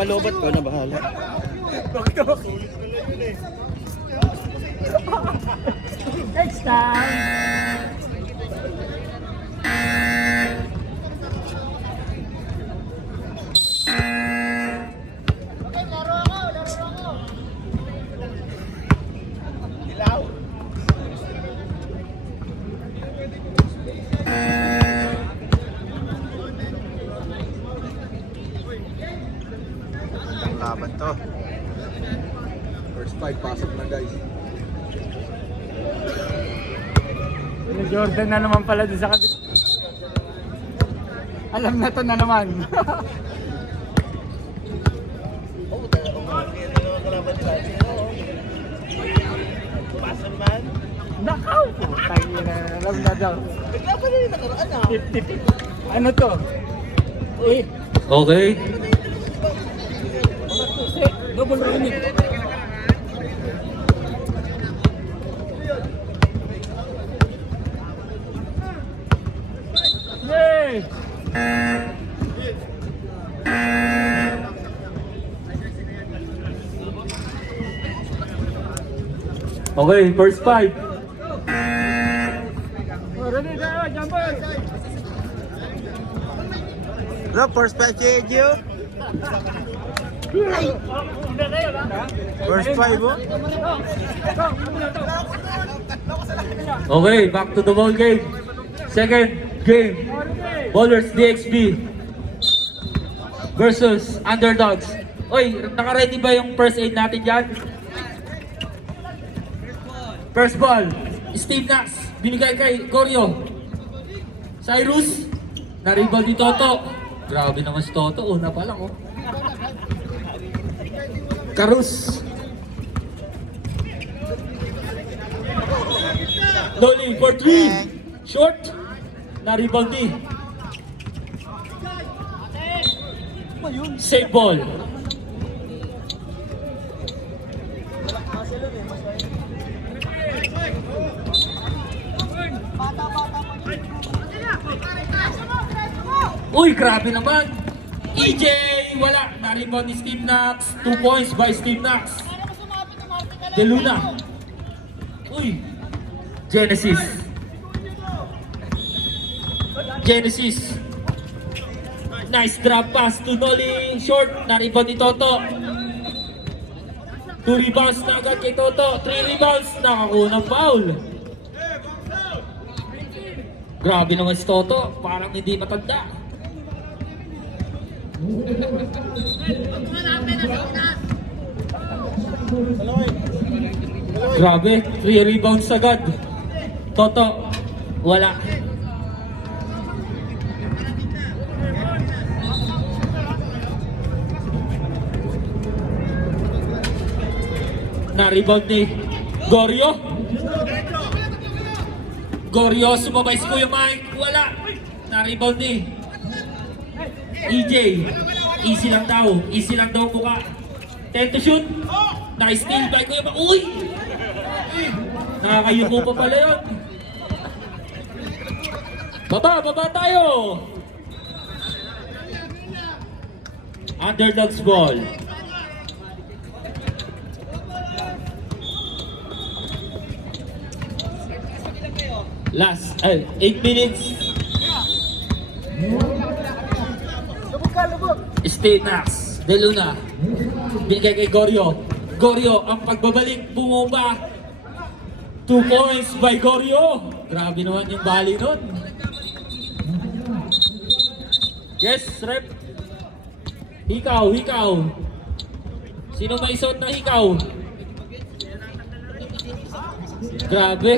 Malobat ko na bahala. Next time. Ang laban to. First 5, pasok na guys. Jordan na naman pala doon sa kabila. Alam na to na naman. Nakaw po. Tayo na alam na daw. 50-50. Ano to? Uy. Okay. Double running. Yay! Okay, first 5. Ready tayo, jumper! Bro, first fight you. First fight mo. Okay, back to the ball game. Second game. Ballers DXB versus Underdogs. Oy, naka-ready ba yung first aid natin dyan? First ball, Steve Nax, binigay kay Goryo. Cyrus, na-rebound ni Toto. Grabe naman si Toto, una pa lang oh. Karus. Loli for 3. Short. Na-rebound ni. Save ball. Uy, grabe naman. EJ, wala. Na-rebound ni Steve Nax. 2 points by Steve Nax. De Luna. Uy. Genesis. Genesis. Nice drop pass to Noli. Short. Na-rebound ni Toto. 2 rebounds na agad kay Toto. 3 rebounds. Nakakuha ng foul. Grabe naman si Toto. Parang hindi matanda. Grabe, 3 rebounds agad. Toto, wala. Na-rebound ni Goryo. Goryo, sumabay si Kuya Mike. Wala. Na-rebound ni EJ. Easy lang daw. Easy lang daw buka. 10 to shoot. Nice steal by Kuya Mike. Uy! Nakakayuko pa pala yun. Baba tayo. Underdogs ball. Last 8 minutes. Steve Nax, De Luna. Binigay kay Goryo. Goryo, ang pagbabalik bumomba. 2 points by Goryo. Grabe naman yung bali nun. Yes, rep. Hikaw. Sino may suot na hikaw? Grabe.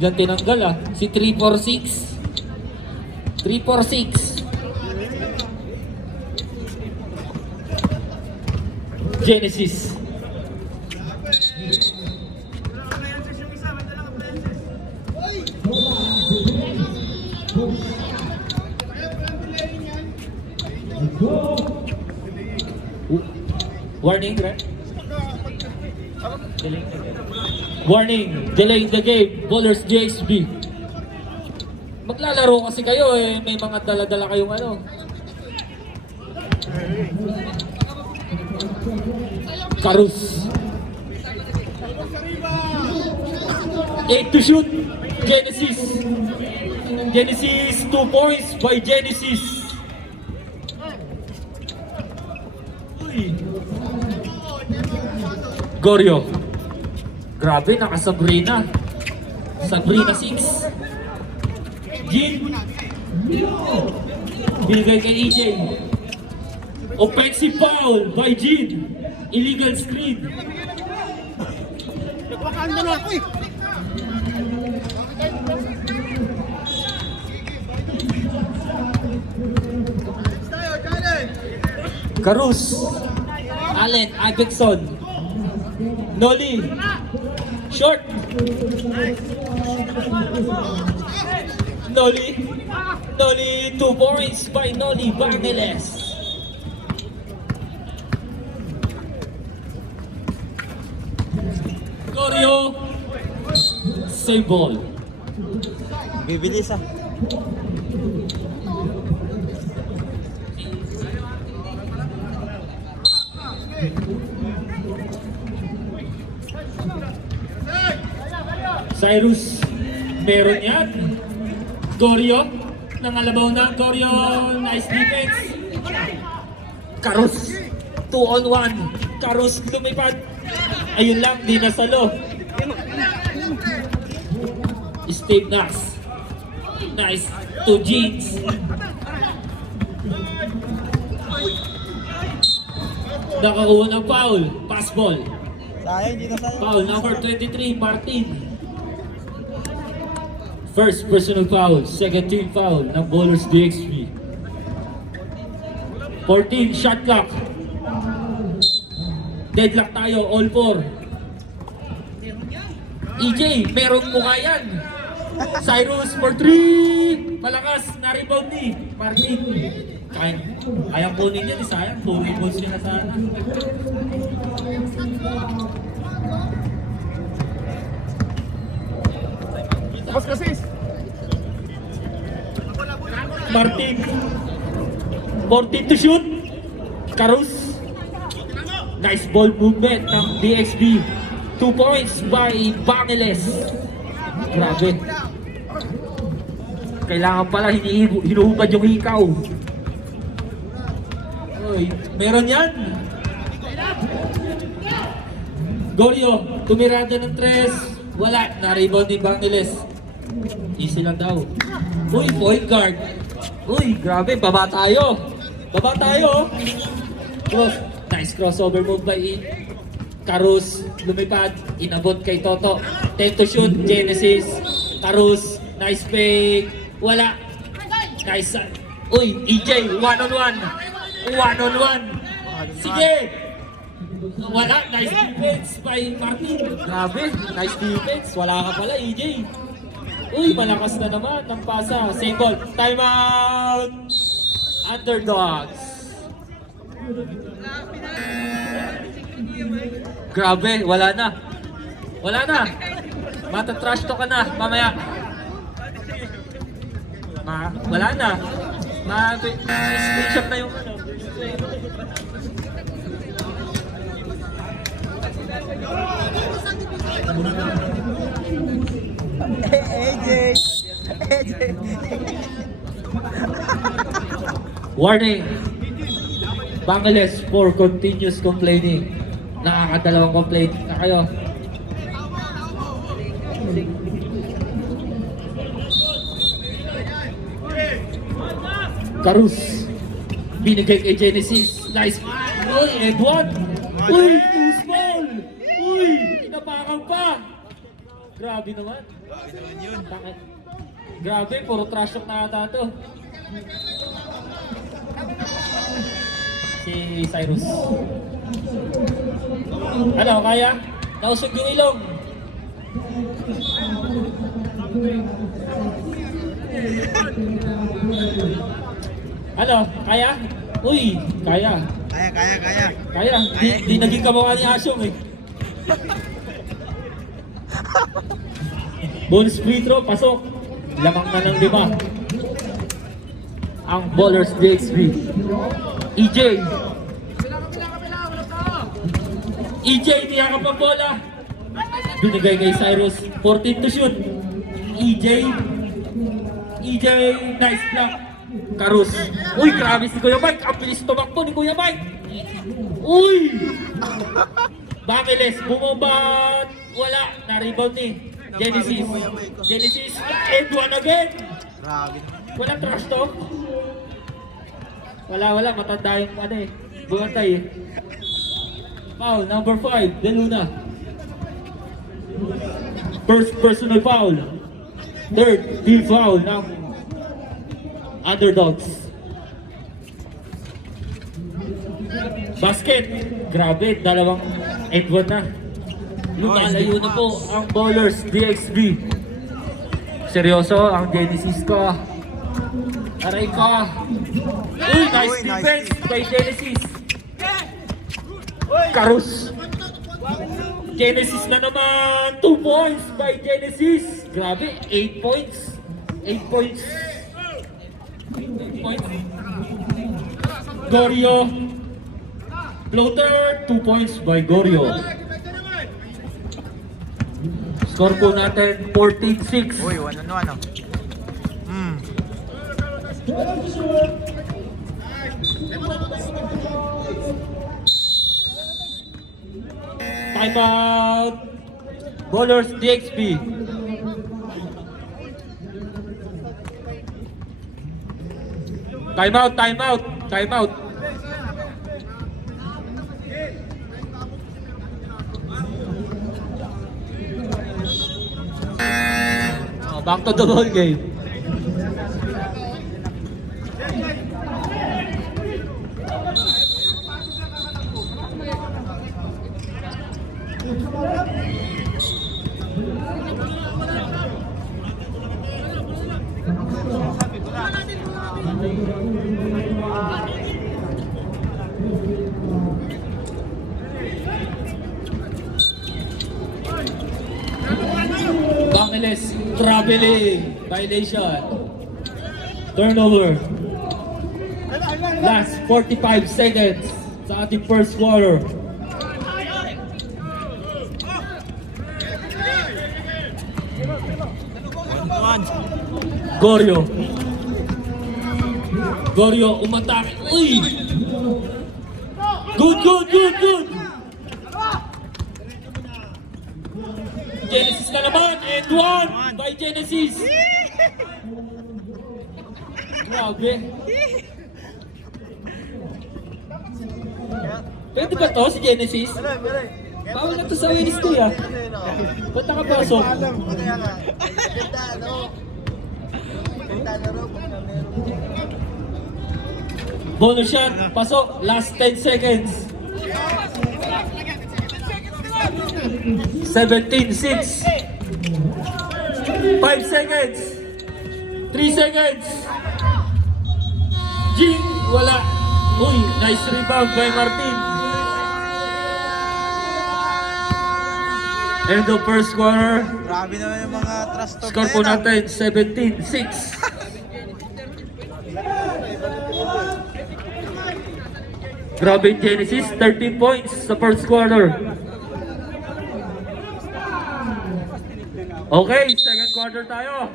Yan tinanggal ah. Si 346. 346. Genesis. Warning, right? Warning, delay the game. Ballers JXB. Maglalaro kasi kayo eh, may mga dala-dala kayong ano. Karus. 8 to shoot. Genesis. Genesis 2 points by Genesis. Uy. Goryo. Grabe, naka-Sabrina. Sabrina 6. Jean. Binigay kay EJ. Offensive foul by Jean. Illegal screen. Karus. Allen, Iverson. Noli. Short. Noli. Noli, 2 points by Noli Barneles. Goryo. Save ball. Bibilis ah. Cyrus, meron yan. Goryo, nangalabaw na. Goryo, nice defense. Karus, 2 on 1. Karus lumipad. Ayun lang, di nasalo. Steve Knox. Nice, 2 Jeans. Nakakuha ng foul, pass ball. Sayang, hindi na sayang. Foul number 23, Martin. First personal foul, second team foul ng Ballers DXP. 14 shot clock. Deadlock tayo, all 4. EJ, merong mukha yan. Cyrus for 3. Malakas, na-rebound ni Martin. Kayang kunin yan, sayang. 2 rebounds niya na sana. Tapos kasi. Martin. 14 to shoot. Karus. Nice ball movement ng DXB. 2 points by Bangeles. Grabe. Kailangan pala hinuhubad yung hikaw. Uy, meron yan. Goryo, tumirada ng 3. Wala, na-rebound ni Bangeles. Easy lang daw. Uy, point guard. Uy, grabe, baba tayo. Baba tayo. Cross. Nice crossover move by Karus. Lumipad, inabot kay Toto. 10 to shoot, Genesis. Karus, nice fake. Wala. Nice. Uy, EJ, 1-on-1. 1-on-1. Sige. Wala, nice defense by Martin. Grabe, nice defense. Wala ka pala, EJ. Uy, malakas na naman ng pasa. Same ball. Timeout. Underdogs. Grabe, wala na. Wala na. Matatrash to ka na, mamaya. Wala na. Screenshot na yung ano. AJ! AJ! Warning. Bangeles for continuous complaining. Nakakadalawang complaint na kayo. Karus. Binigay kay Genesis. Nice. Uy, Edward. Uy, too small. Uy, inapakan pa. Grabe naman. Bakit? Grabe, puro trash talk na ata to. Si Cyrus. Ano, kaya? Nausog yung ilong. Ano, kaya? Uy, kaya. Kaya. Kaya. Di naging kamukha ni Asyong eh. Bonus free throw, pasok. Lamang na ng 5. Ang Ballers DXB. EJ. EJ, niyakap ang bola. Binigay kay Cyrus. 14 to shoot. EJ. EJ, nice block. Karus. Uy, grabe si Kuya Mike. Ang bilis tumakbo ni Kuya Mike. Uy! Bangiles, bumaba. Wala, na-rebound ni Genesis. Genesis, and one again. Grabe. Walang trash talk. Wala, matanda yung ano eh. Bumantay eh. Foul, number 5, De Luna. First personal foul. Third, team foul ng Underdogs. Basket. Grabe, dalawang and 1 na. Lumalayo na po ang Ballers DXB. Seryoso ang Genesis ko. Aray ka. Uy, nice Uy, nice defense by Genesis. Karus. Genesis na naman. 2 points by Genesis. Grabe, 8 points. 8 points. 8 points. Gorio. Floater, 2 points by Gorio. Score po natin 14-6. Uy, ano. Time out. Ballers DXB. Time out. Back to the ball game. Bangiles, traveling, violation, turnover. Last 45 seconds sa ating first quarter. Gorio, umatake. Uy! Good! Genesis na naman, and 1 by Genesis. Grabe. Pwede ba to si Genesis? Bawal na to sa Wednesday ah. Ba't nakapasok? Bonus shot, pasok, last 10 seconds. 17-6. 5 seconds. 3 seconds. Jing, wala. Uy, nice rebound by Martin. End of first quarter. Grabe naman yung mga trust talk Score po natin, 17-6. Grabe yung Genesis, 13 points sa first quarter. Okay, second quarter tayo.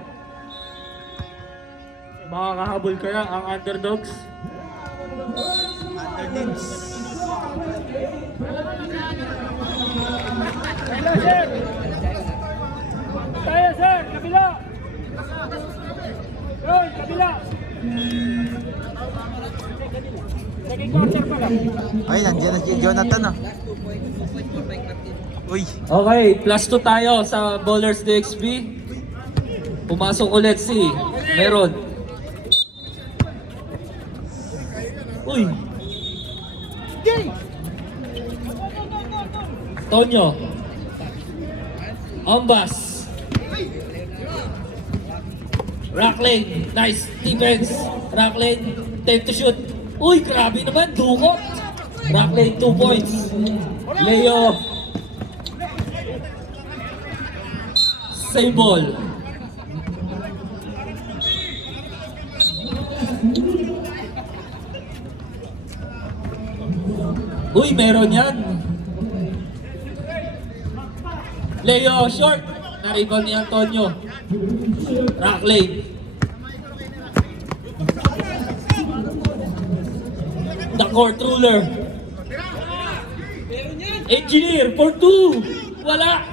Makakahabol kaya ang Underdogs? Underneath. Tayo, sir! Kabila! Yun, kabila! Second quarter pa lang. Ay, nandiyan na si Jonathan ah. Uy. Okay, plus 2 tayo sa Ballers DXB. Pumasok ulit si Meron. Uy! Tonyo. Ambas. Racklane, nice defense. Racklane, 10 to shoot. Uy, grabe naman, dukot. Racklane, 2 points. Leo. Same ball. Uy, meron yan. Leo, short. Na-rebound ni Antonio. Rackley. The court ruler. Engineer for 2. Wala.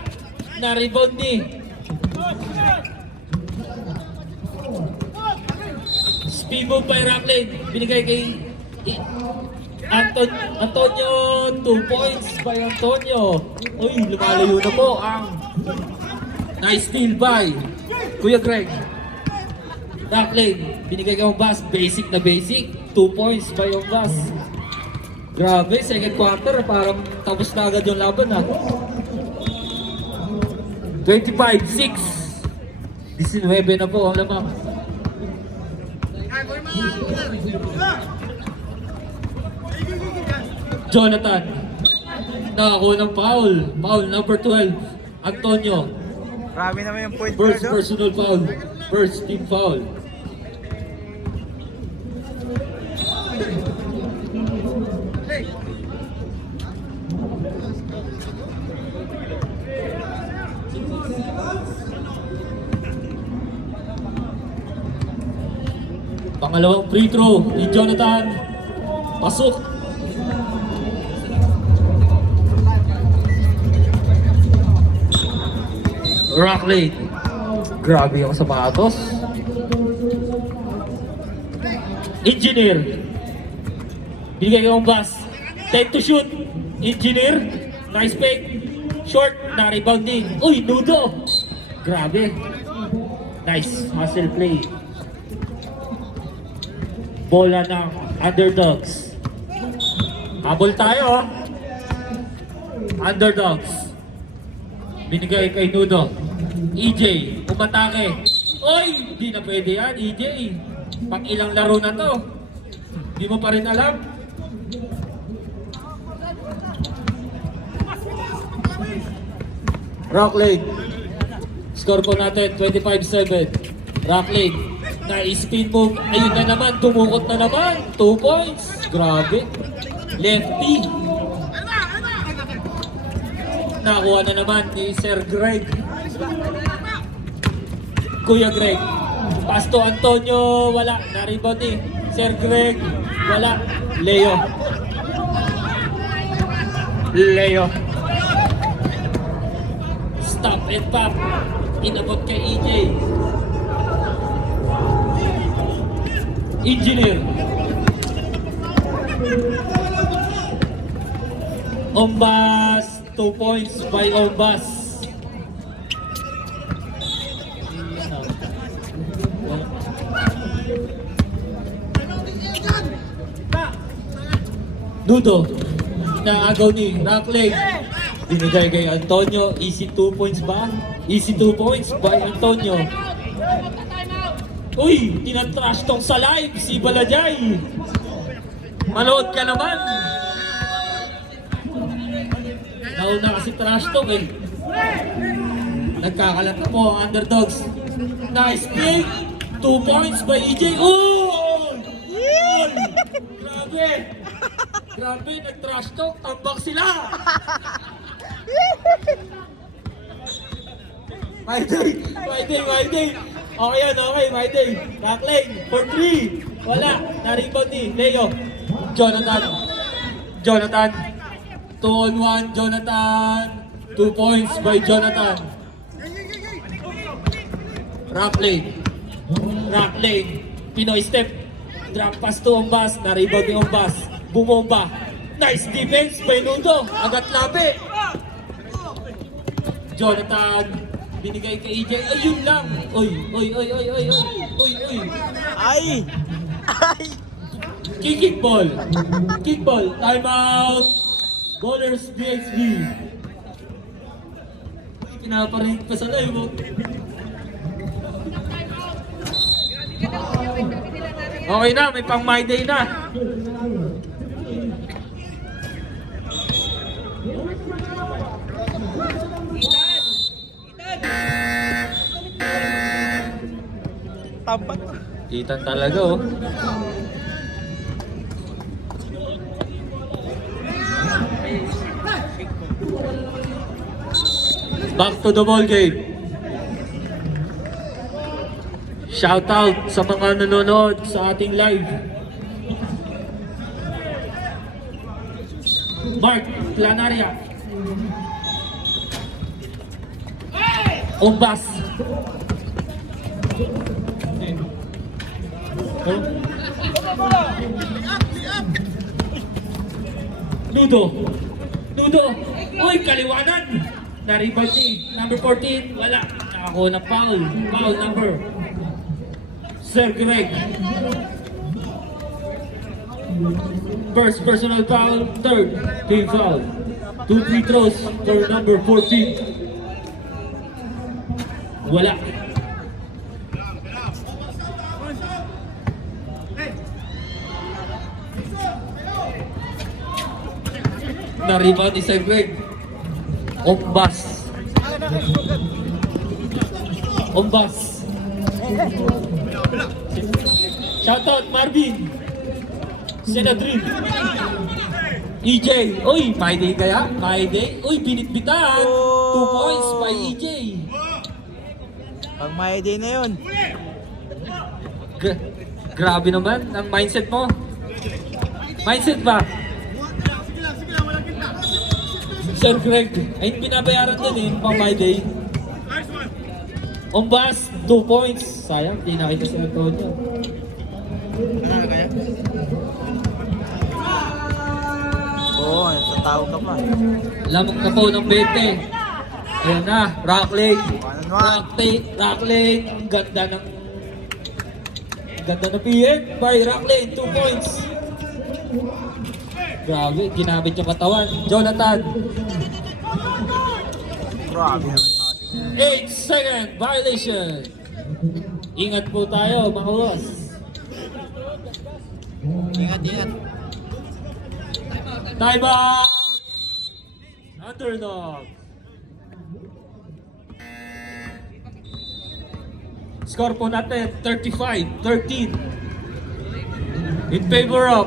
Na-rebound ni. Speed move by Rackley. Binigay kay Antonio. 2 points by Antonio. Uy, lumalayo na po ang nice steal by Kuya Greg. Rackley. Binigay kay Ombas. Basic na basic. 2 points by Ombas. Grabe, second quarter, parang tapos na agad yung laban ah. 25-6. 19 na po ang lamang. Jonathan. Nakakuha ng foul. Foul number 12. Antonio. Grabe naman yung point First guard. personal foul. First team foul. Pangalawang free throw ni Jonathan. Pasok. Rackley. Grabe yung sapatos. Engineer. Binigay yung bus. Time to shoot. Engineer. Nice fake. Short. Na-rebound ni. Uy, Nudo. Grabe. Nice hustle play. Bola ng Underdogs. Habol tayo. Underdogs. Binigay kay Nudo. EJ, umatake. Oy, di na pwede yan, EJ. Pang ilang laro na to. Di mo pa rin alam. Rackley. Score po natin, 25-7. Rackley. Na-spin move. Ayun na naman, tumukot na naman. 2 points. Grabe. Lefty. Nakuha na naman ni Sir Greg. Kuya Greg. Pass to Antonio. Wala. Na-rebound ni Sir Greg. Wala. Leo. Leo. Stop and pop. Inabot kay EJ. Engineer. Ombas. 2 points by Ombas. Nudo. Naagaw ni Rackley. Binigay kay Antonio. Easy 2 points ba? Easy 2 points by Antonio. Uy! Tinatrash tong sa live si Balajay. Manood ka naman. Nauna kasi trash talk eh. Nagkakalat na po ang Underdogs. Nice play. 2 points by EJ. Oh! Grabe! Grabe, nag-trash talk. Tambak sila. My day. Okay yan, okay, my day. Backlane, for 3. Wala, na-rebound ni Leo. Jonathan. 2 on 1, Jonathan. 2 points by Jonathan. Rackley. Pinoy step. Drop pass to Ombas. Na-rebound ni Ombas. Bumomba. Nice defense by Nudo. Agat labi. Jonathan. Binigay kay EJ. Ayun lang. Oy. Ay! Kickball. Time out. Ballers DXB. Pinaparinig pa sa live mo. Okay na, may pang my day na. Tampak. Itan talaga oh. Back to the ball game. Shout out sa mga nanonood sa ating live. Mark Planaria. Ombas. Ludo. Ludo. Uy, kaliwanan. Na-rebound ni number 14. Wala. Nakakuha ng foul. Foul number. Sir Greg. First personal foul. Third team foul. 2 free throws for number 14. Wala. Na-rebound ni Sir Greg. Ombas. Ombas. Shoutout Marvin. Senadrin. EJ. Uy, my day kaya? My day. Uy, binitbitan. 2 points by EJ. Pag may day na yun. Grabe naman ang mindset mo. Mindset ba? Sir Greg, ay pinabayaran din eh, pang my day. Ombas, 2 points. Sayang, di nakita si Antonio. Ano kaya? Oo, natatawag ka pa. Lamok na po ng 20. Ayan na, Rock Lake. Rock Lake. Ang ganda ng PM by Rock Lake, 2 points. Grabe, ginamit yung katawan. Jonathan. Grabe naman. 8-second violation. Ingat po tayo mga boss. Ingat, ingat. Time out! Underdog. Score po natin 35-13 in favor of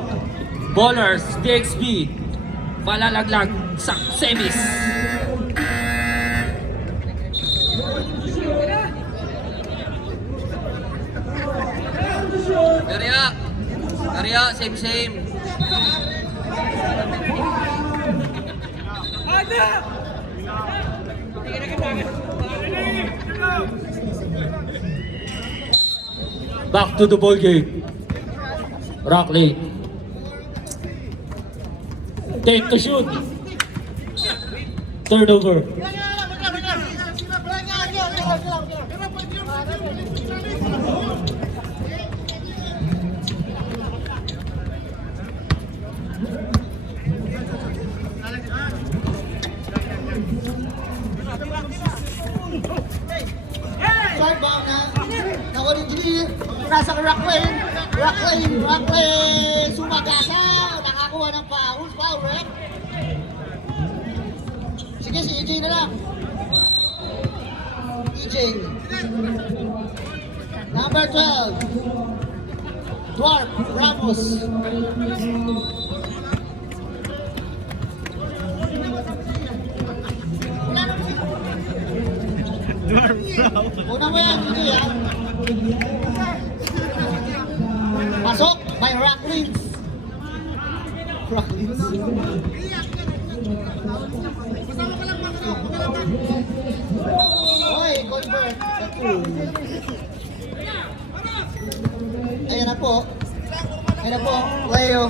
Ballers DXB. Malalaglag sa semis. Karya, same. Back to the ball game. Rock Lake. 10 to shoot. Turnover. Short bomb na. Nakuha ni Gili. Nasa Rock Lane. Sumagasa. Nakakuha ng foul. Foul, rep. Sige, si EJ na lang. EJ. Number 12. Dwarf Ramos. Una mo yan, EJ, ha? Pasok by Rocklins. Hoy, convert. Ayan na po. Leo.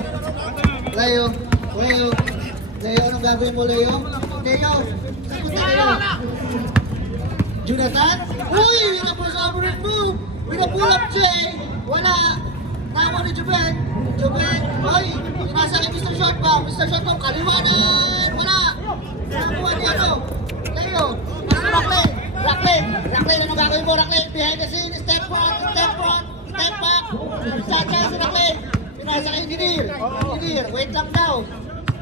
Anong gagawin mo, Leo? Sagot na Leo. Jonathan? Uy! Yun ang favorite move! With a pull-up, Jay! Wala! Nawa ni Juben! Uy! Nasa kay Mr. Shotbomb! Kaliwanan! Wala! Nakuha niya ano? Leo! Mr. Rocklane! Anong gagawin mo, Rocklane? Behind the scene! Step back! Chacha si Rocklane! Pinasa kay Engineer! Wait lang daw!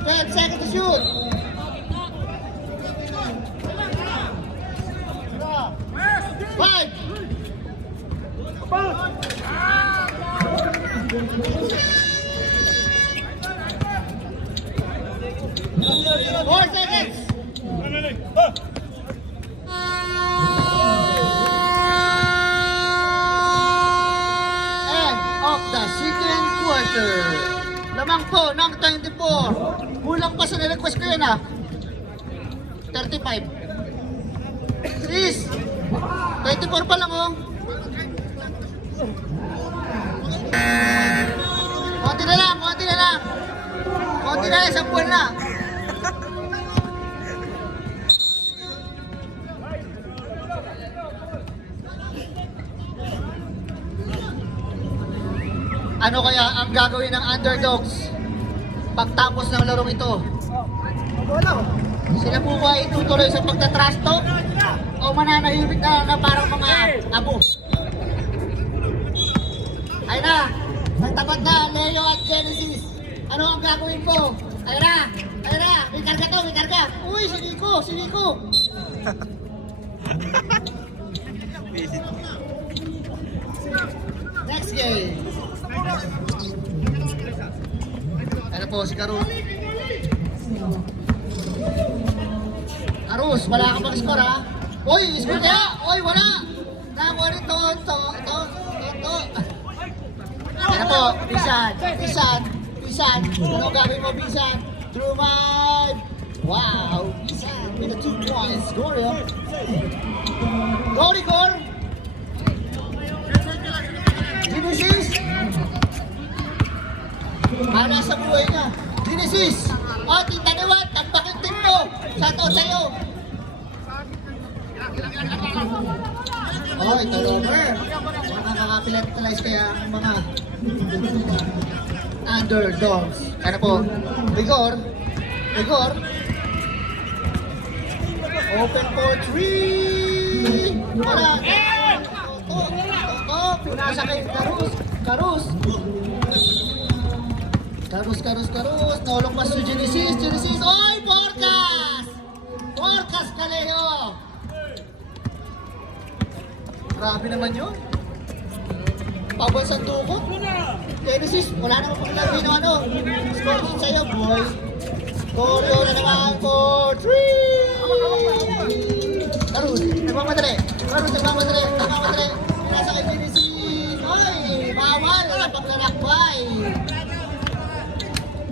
12 seconds to shoot! Five! 4 seconds! Master. Lamang po ng 24. Kulang pa sa nirequest ko yun ah. 35. Sis, 24 pa lang oh. Konti na lang, konti na lang. Konti na lang, 10 na. Ano kaya ang gagawin ng underdogs pagtapos ng larong ito? Sila po ba itutuloy sa pagtatrash talk o mananahimik na parang mga abo? Ay na, nagtapat na Leo at Genesis. Ano ang gagawin ko? Ay na, may karga to, may karga. Uy, si Nico. Next game. Ano po si Karus? Karus, wala ka pang score ha? Uy, score kaya! Uy, wala! Nako rin to. Ano po, Pisan. Ano gagawin mo, Pisan? Truman! Wow, Pisan with a 2 points. Score yun. Gol! Genesis! Nasa buhay niya. Genesis! O, Tita Niwat, tampakin team mo. Shoutout sa'yo. O, ito lover. Makakapitalize kaya ang mga underdogs. Ano po? Rigor. Open for 3. Wala. Pinasa kay Karus. Naulong pa si Genesis. Oy, Porcas Kaleo. Grabe naman yun. Pabal Sanduko. Genesis, wala naman pang lagi ng ano. Score din sa'yo, boy. Koryo na naman for 3. Karus, nagmamadali. Nasa kay Genesis. Oy, bawal. Wala pang lalakbay.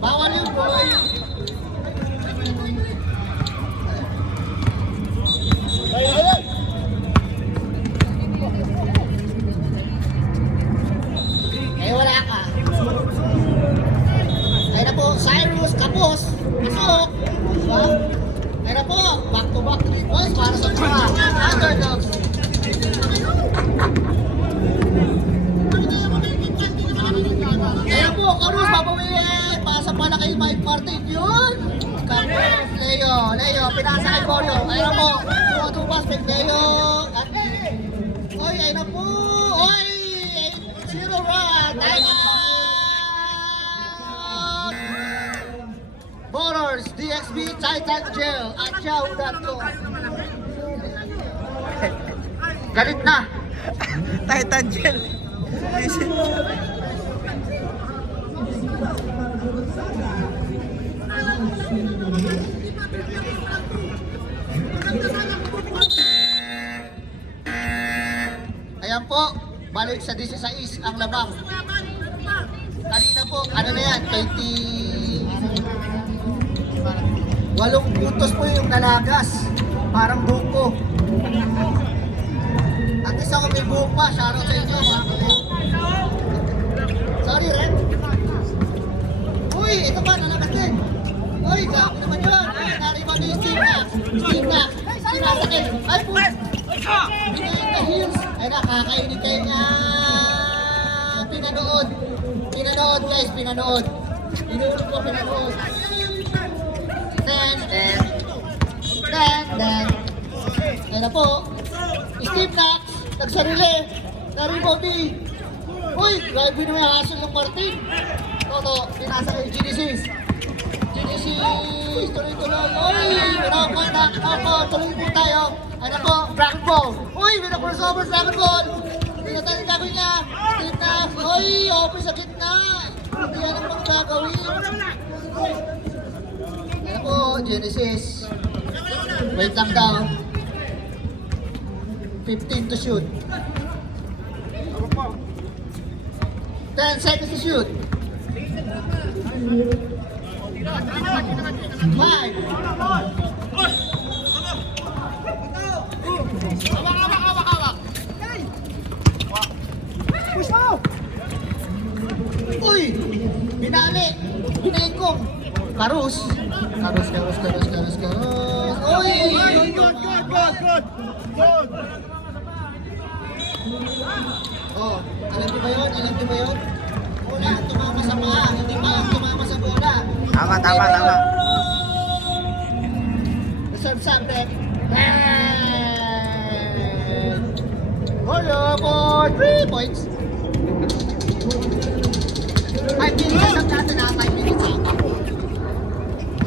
Bawal yun, boy. Wala ka. Ay na po, Cyrus, kapos. Pasok. Diba? Ay na po, back to back 3 points para sa mga underdogs. Ay na po, Karus, papawiin. Pasa pala kay Mike Martin. Yun. Karus, Leo, pinasa kay Borio. Ay na po, 2 pass, Leo. Oy, ay na po. Oy, 0 run. Time out. Borders, DXB, Titan Gel, at Yahoo.com. Galit na. Titan Gel. Ayan po, balik sa 16 ang labang. Kanina po, ano na yan, 8 puntos po yung nalagas. Parang buko. At isa ko may buko pa, shoutout sa inyo. Sorry, Ren. Uy, ito ba, nalagas din. Uy, gako naman yun. Nariba ni Steve Nax. Sinasakit. Ay, po. Behind the heels. Ay, nakakainit kayo niya. Pinanood guys, pinanood. Pinulog ko, pinanood. Then. Ayan na po. Steve Nax, nagsarili. Naribobi. Uy, grabe naman yung hassle ng Martin. Toto, pinasa kay Genesis. Tuloy-tuloy. Uy, pinaka na. Ako, tuloy po tayo. Ano po, Dragon Ball. Uy, may na-crossover Dragon Ball. Hindi na tayo gagawin niya. Steve Nax. Uy, open sa gitna. Hindi yan ang mga gagawin. Ano po, Genesis. Wait lang daw. 15 to shoot. 10 seconds to shoot. Five. Uy! Binali! Binaikong! Karus! Karus! Uy! Oh, alam niyo ba yun? Bola, tumama sa paa, hindi pa tumama sa bola. Tama. Reserve subject. Golo for 3 points. 5 minutes ang natin ha, 5 minutes ha.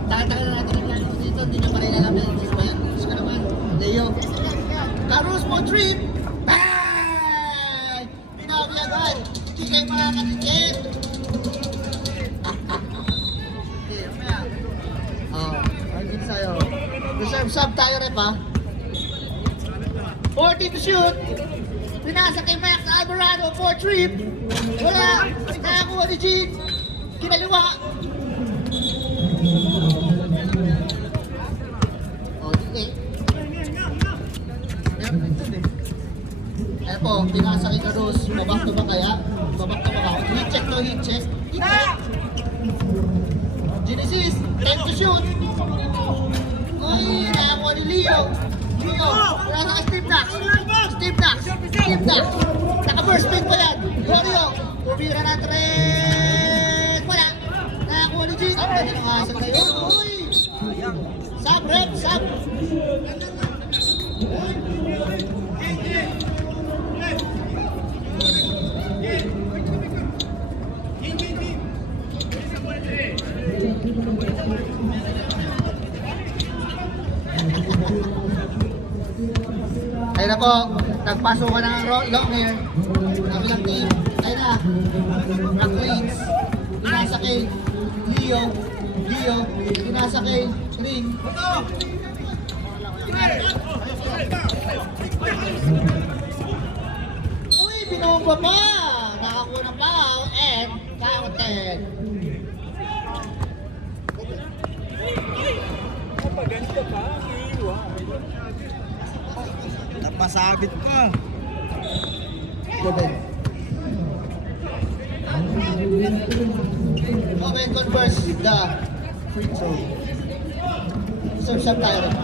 Tagal na natin ang lalo dito, hindi na pa rin alam yan. Diyos ba yan? Diyos ka naman. Leo. Karus for 3. Bang! Pinawi agad. Hindi kayo makakatikit. Okay, mamaya. Oh, argin sa'yo. Reserve sub tayo rin pa. 40 to shoot. Pinasa kay Max Alvarado for trip. Wala. Nakakuha ni Jean. Kinaliwa. Oh, hindi. Meron ito din. Ayan po, pinasa kay Carlos. Babak to ba kaya? Heat check. Genesis, time to shoot. Ay, nakakuha ni Leo. Wala sa Steve Dax. Naka-first pick pa yan. Glorio, pumira na trek. Wala. Nakakuha ni Jean. Ang ganda ng asal kayo. Uy! Sub. Ayun na po, nagpasukan ng long hair. Kabilang team, ayun na. Rock Lanes, pinasa kay Leo, pinasa kay Ring. Uy, binomba pa! Nakakuha ng foul and counted. Napasagit ka. Goben. Goben converts the free throw. Serve sub tayo rin.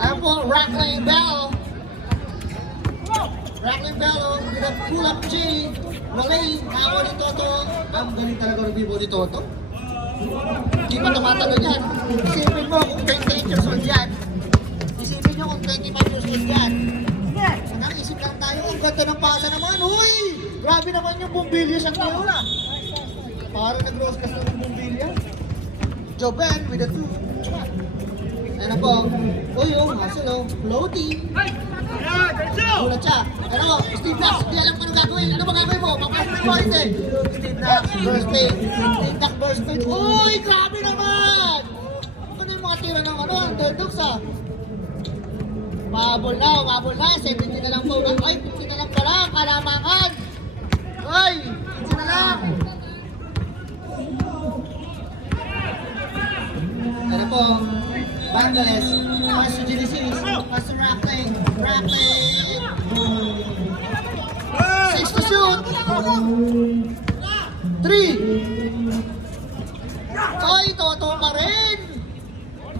Ayan po, Rackling Bell with a pull-up J. Malay, nakawa ni Toto. Ang galing talaga rubibo ni Toto. Hindi pa tumatalo yan. Isipin mo kung 28 years old yan. Isipin nyo kung 25 years old yan. Isip lang tayo, ang ganda ng pasa naman. Uy! Grabe naman yung Bumbilya sa ngayon. Parang nag-roscast na ng Bumbilya. Joben with a 2. Ano po? Uy, hustle, floaty. Ulat siya. Ano, Steve Dax, hindi alam kung ano gagawin. Ano ba gagawin mo? Papasok mo hindi. Steve Dax, burst fade. Uy, grabe naman! Ano yung mga tira ng underdogs Mabol na. 70 na lang po. Ay, 50 na lang pala. Kalamangan. Ay, 50 na lang. Ano po? Bangladesh. Pass to Genesis. Pass to Rackling. 6 to shoot. 3. Ay, Toto pa rin.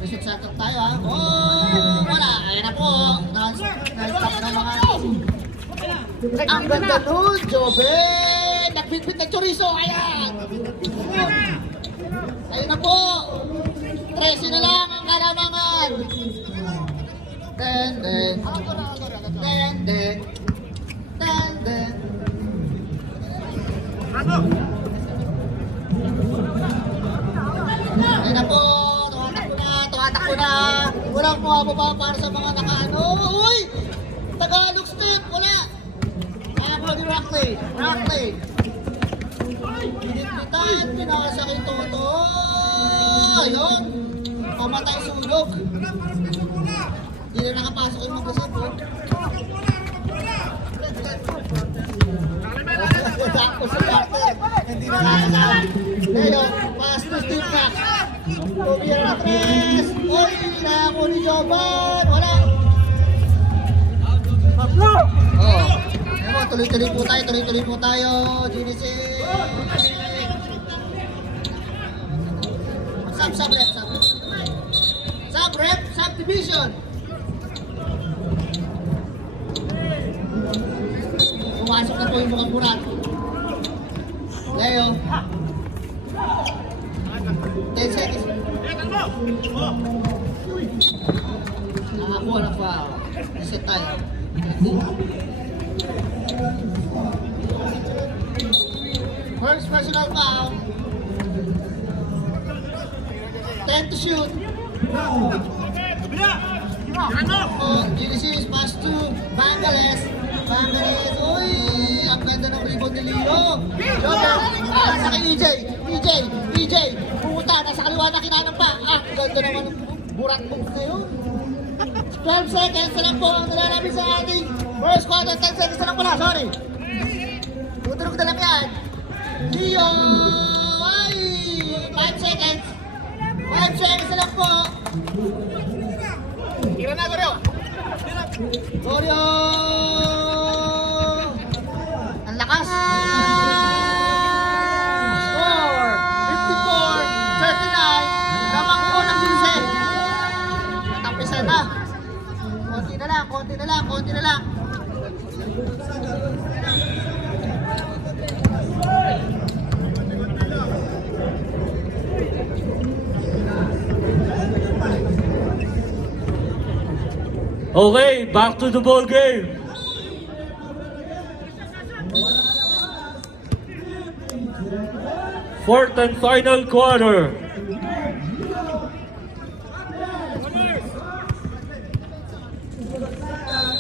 Result center tayo ha. Oh, wala. Ayan na po. Na-stop na mga. Ang ganda nun, Joben. Nagbitbit na chorizo. Ayan. Ayun na po. 13 na lang ang kalamangan. Ten. Ayun na po. Tumatakbo na. Walang bumababa para sa mga nakaano. Uy! Tagalog step. Wala. Ayan po ni Rockley. Pinitpitan. Pinasa kay Toto. Ayun. Pamatay sunog. Hindi na nakapasok yung mag-usap. Sakto sa Carter. Hindi na nakakasal. Leo, pass to Steve Max. Tumira na tres. Uy, nako ni Jovan. Wala. Oh. Ewan, tuloy-tuloy po tayo. Genesis. Sub-rep, subdivision. Pumasok na po yung mga burat. Leo. 10 seconds. Nakakuha na foul. Reset tayo. First personal foul. 10 to shoot. Oh, Genesis pass to Bangales. Bangales, uy! Ang ganda ng rebound ni Leo. Jordan, nasa kay EJ. Pumunta, nasa kaliwa na kinanang pa. Ang ganda naman ng burat moves na yun. 12 seconds na lang po ang nalalapit sa ating first quarter. 10 seconds na lang pala, sorry. Tutunog na lang yan. Leo, ay! 5 seconds. 5 seconds na lang po. Tira na, Goryo! Ang lakas! Score! 54-39. Lamang po ng 15. Matapisan na. Konti na lang. Okay, back to the ball game. Fourth and final quarter.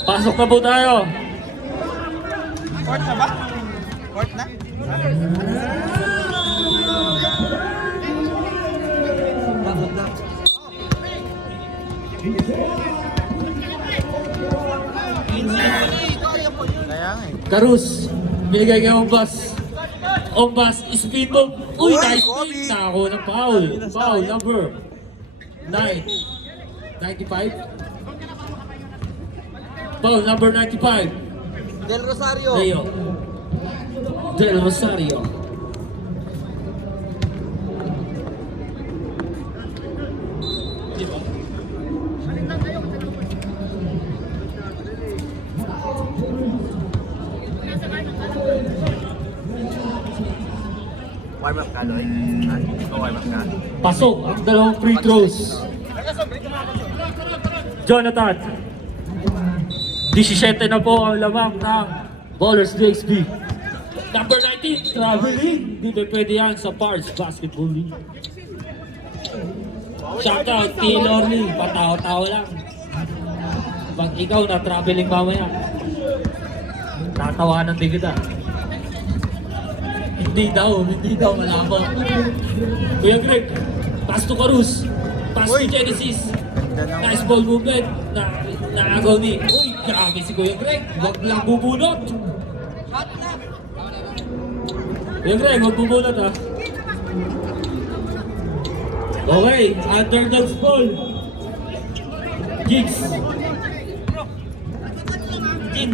Pasok na po tayo. Court na ba? Court na? Kaya nga eh. Karus, binigay kay Ombas. Ombas, speed move. Uy, Uy, nice Kobe. speed. Nako ng foul. Foul number 9. 95. Foul number 95. Del Rosario. Leo. Del Rosario. Warm up ka, Loy. Warm up ka. Pasok ang dalawang free throws. Jonathan. 17 na po ang lamang ng Ballers DXB. Number 19, traveling. Di ba pwede yan sa Pars Basketball League. Shoutout, T. Lorly. Patawa-tawa lang. Pag ikaw na traveling mamaya, tatawanan din kita. Hindi daw, malabo. Kuya Greg, pass to Karus. Pass to Genesis. Nice ball movement. Naagaw ni. Uy, grabe si Kuya Greg. Huwag lang bubunot. Kuya Greg, huwag bubunot ha. Okay, underdogs ball. Jigs.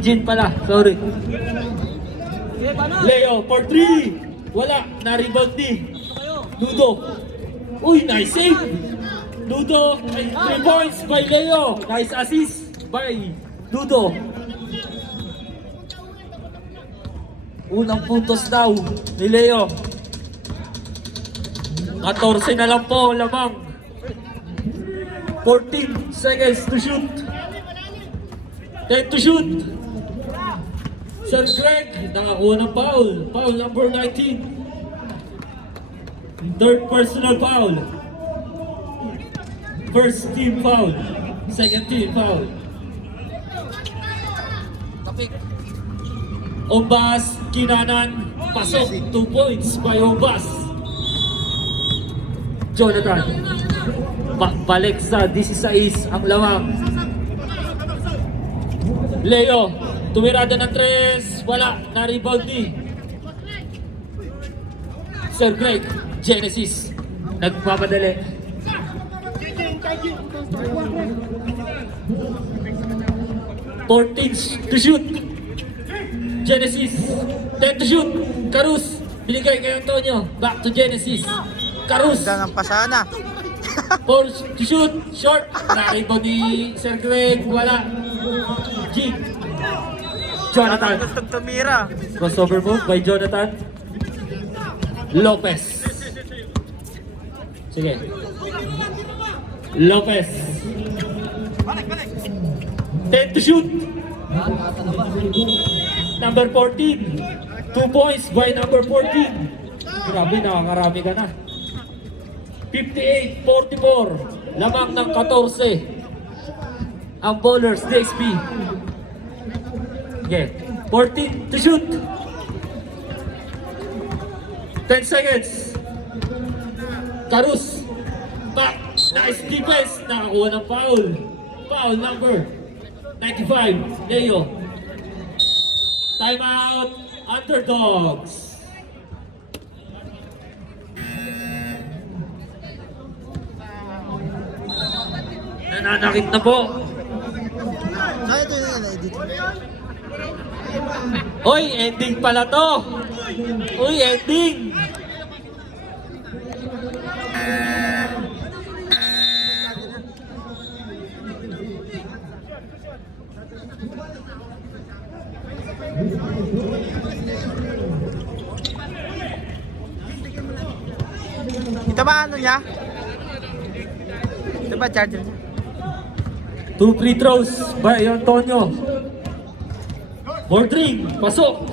Jin pala, sorry. Leo for 3. Wala, na-rebound ni Ludo. Uy, nice save. Ludo, 3 points by Leo. Nice assist by Ludo. Unang puntos daw ni Leo. 14 na lang po lamang. 14 seconds to shoot. 10 to shoot. Sir Greg, nakakuha ng foul. Foul number 19. Third personal foul. First team foul. Second team foul. Tapik. Ombas, Kinanan, pasok. 2 points by Ombas. Jonathan. Balik sa 16 ang lamang. Leo, tumirada ng 3. Wala, na-rebound ni Sir Greg, Genesis. Nagpapadali. 14 to shoot. Genesis. 10 to shoot. Carus. Binigay kay Antonio. Back to Genesis. Carus. Ganda ng pasana. 4 to shoot. Short. Naribo ni Sir Greg. Wala. G. Jonathan. Gustong tumira. Crossover move by Jonathan Lopez. Sige. Lopez. 10 to shoot. Number 14. 2 points by number 14. Grabe, nakakarami ka na. 58-44. Lamang ng 14. Ang bowlers, DXP. Okay. 14 to shoot. 10 seconds. Carus. Back. Nice defense. Nakakuha ng foul. Foul number 95. Leo. Timeout. Underdogs. Nananakit na po. Kaya ito yung na-edit. Uy, ending pala to. Uy, ending. Ito ba ano niya? Ito ba charger niya? 2 free throws by Antonio. Bordring, pasok.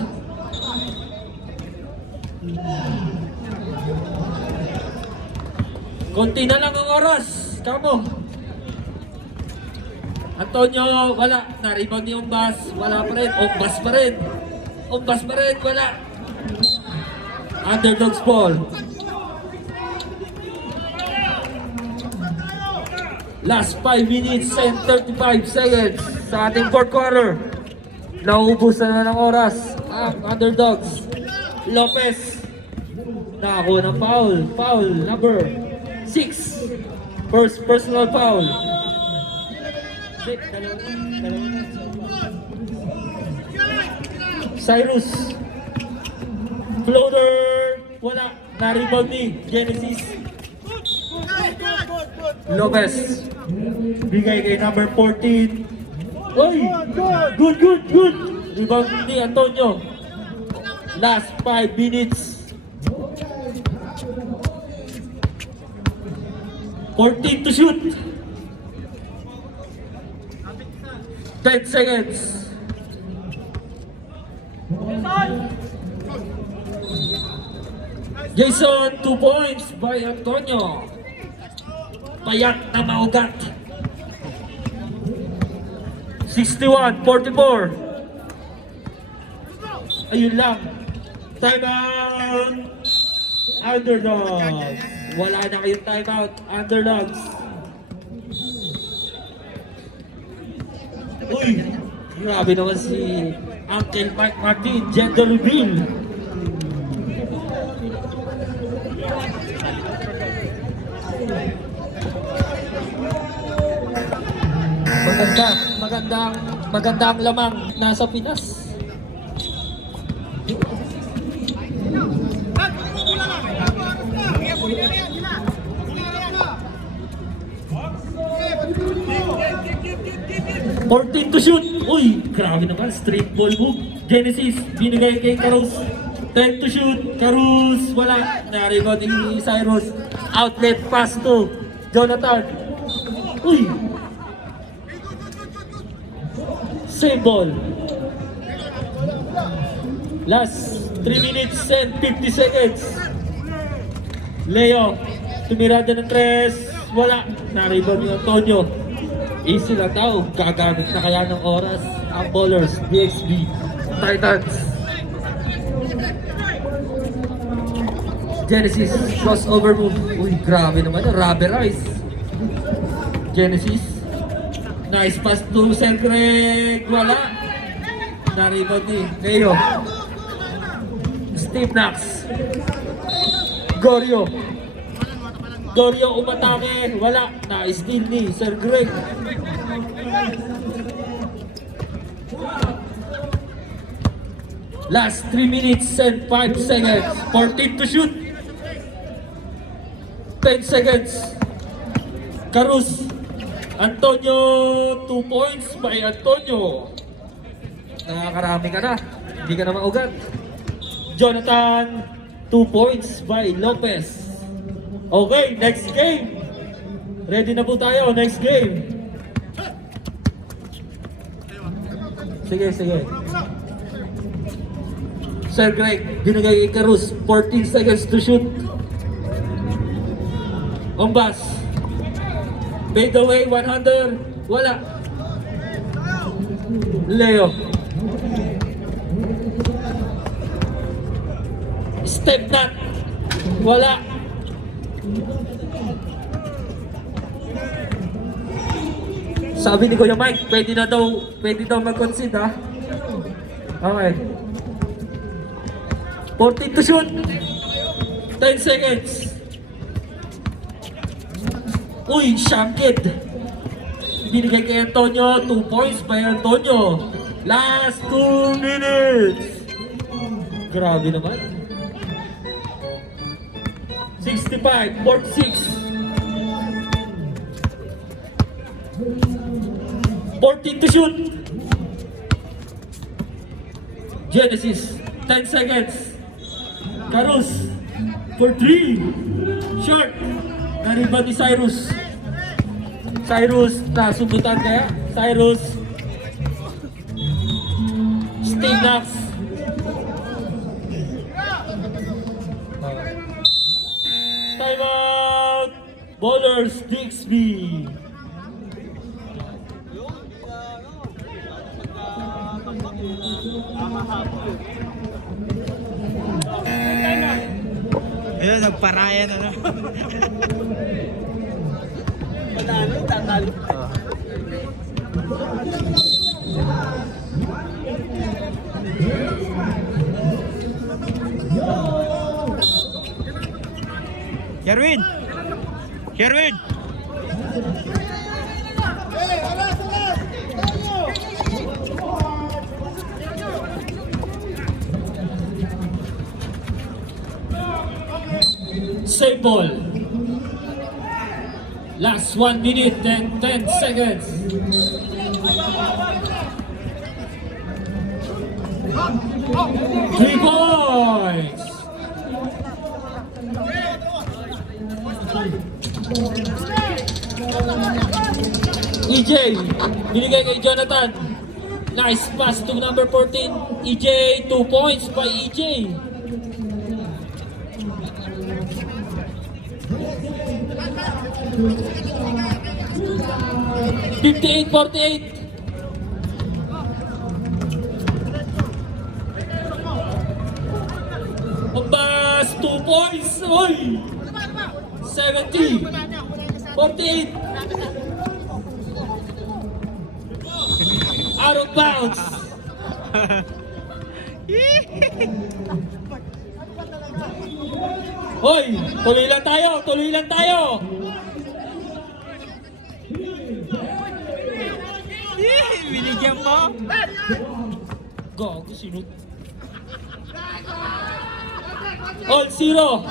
Konti na lang ang oras. Kamo. Antonio, wala. Na-rebound ni Umbas. Wala pa rin. Umbas pa rin. Umbas pa rin. Wala. Underdogs ball. Last 5 minutes and 35 seconds sa ating fourth quarter. Naubos na ng oras ang underdogs. Lopez. Nakakuha ng foul. Foul number 6. First personal foul. Cyrus. Floater. Wala. Na-rebound ni Genesis. Lopez. Bigay kay number 14. Oy! Good! Rebound ni Antonio. Last 5 minutes. 14 to shoot. 10 seconds. Jason, 2 points by Antonio. Payat na maugat. 61-44. Ayun lang. Timeout. Underdogs. Wala na kayong timeout. Underdogs. Uy! Grabe naman si Uncle Mike Martin. Gender reveal. Magandang lamang nasa Pinas. Fourteen to shoot. Uy, grabe naman. Straight ball move. Genesis, binigay kay Carus. 10 to shoot. Carus, wala. Naribo ni Cyrus. Outlet pass to Jonathan. Uy, same ball. Last 3 minutes and 50 seconds. Leo, tumirada ng 3. Wala. Na-rebound ni Antonio. Easy lang daw. Gagamit na kaya ng oras ang bowlers. DXB Titans. Genesis crossover move. Uy, grabe naman. Rubberize. Genesis. Nice pass to Sir Greg. Wala. Na-rebound ni Leo. Steve Knox. Gorio. Gorio umatake. Wala. Na-steal ni Sir Greg. Last 3 minutes and 5 seconds. 14 to shoot. 10 seconds. Carus. Antonio, 2 points by Antonio. Nakakarami ka na. Hindi ka na maugat. Jonathan, 2 points by Lopez. Okay, next game. Ready na po tayo. Next game. Sige, sige. Sir Greg, binigay kay Carus. 14 seconds to shoot. Ombas. Fade away, 100. Wala. Leo. Step nut. Wala. Sabi ni Kuya Mike, pwede daw mag-concede ha. Okay. 14 to shoot. 10 seconds. Uy, shanked. Binigay kay Antonio. 2 points by Antonio. Last 2 minutes. Grabe naman. 65, 46. 14 to shoot. Genesis, 10 seconds. Carus, for 3. Short. Nariban ni Cyrus. Cyrus, nasundutan kaya? Cyrus. Stay Knox. Timeout. Bowlers, Dixby. Ayun, nagparayan ano. Sherwin! Sherwin! Save ball. Last 1 minute and 10 seconds. Three points. EJ, binigay kay Jonathan. Nice pass to number 14. EJ, 2 points by EJ. $58-48. Ombas, 2 points. Oy! 70. 48. Out of bounds. Hoy, tuloy lang tayo, tuloy lang tayo. Binigyan mo? Gago, sino? All zero.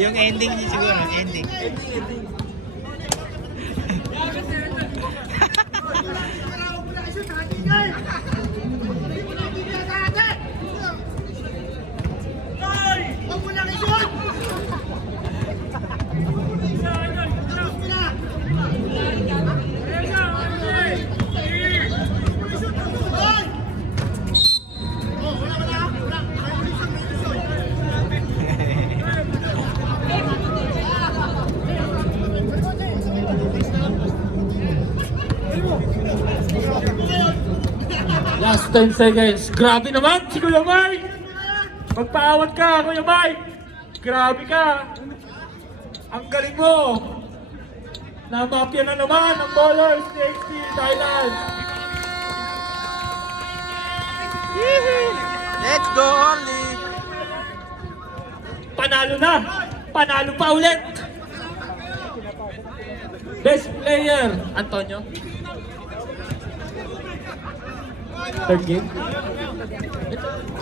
Yung ending niya siguro, ending. Last 10 seconds. Grabe naman si Kuya Mike! Magpaawat ka, Kuya Mike! Grabe ka! Ang galing mo! Namapya na naman ang ballers ni XP Thailand! Let's go, Orly! Panalo na! Panalo pa ulit! Best player, Antonio. Third game?